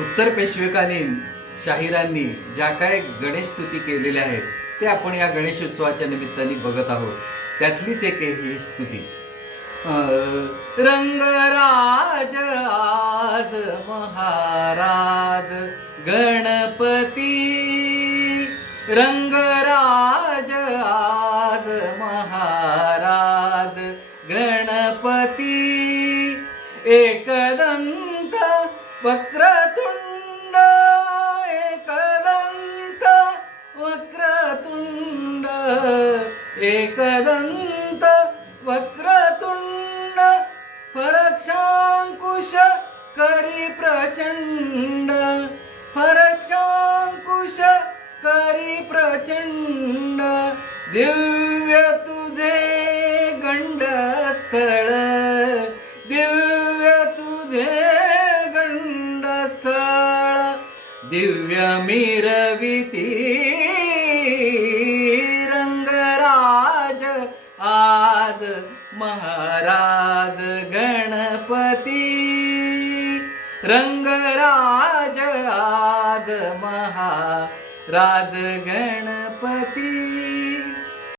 उत्तर पेशवेकालीन शाहिरांनी ज्या काय गणेश स्तुती केलेल्या आहेत ते आपण या गणेश उत्सवाच्या निमित्ताने बघत आहोत. त्यातलीच एक ही स्तुती. रंगराज आज महाराज गणपती. रंगराज आज महाराज गणपती. एकदंत वक्रतुंड एकदन्त वक्रतुंड एकदन्त वक्रतुण्ड फरक्षांकुश करी प्रचंड फरक्षांकुश करी प्रचंड दिव्य तुझे गण्डस्थळ दिव्य रंगराज आज महाराज गणपती। रंगराज आज महाराज गणपती।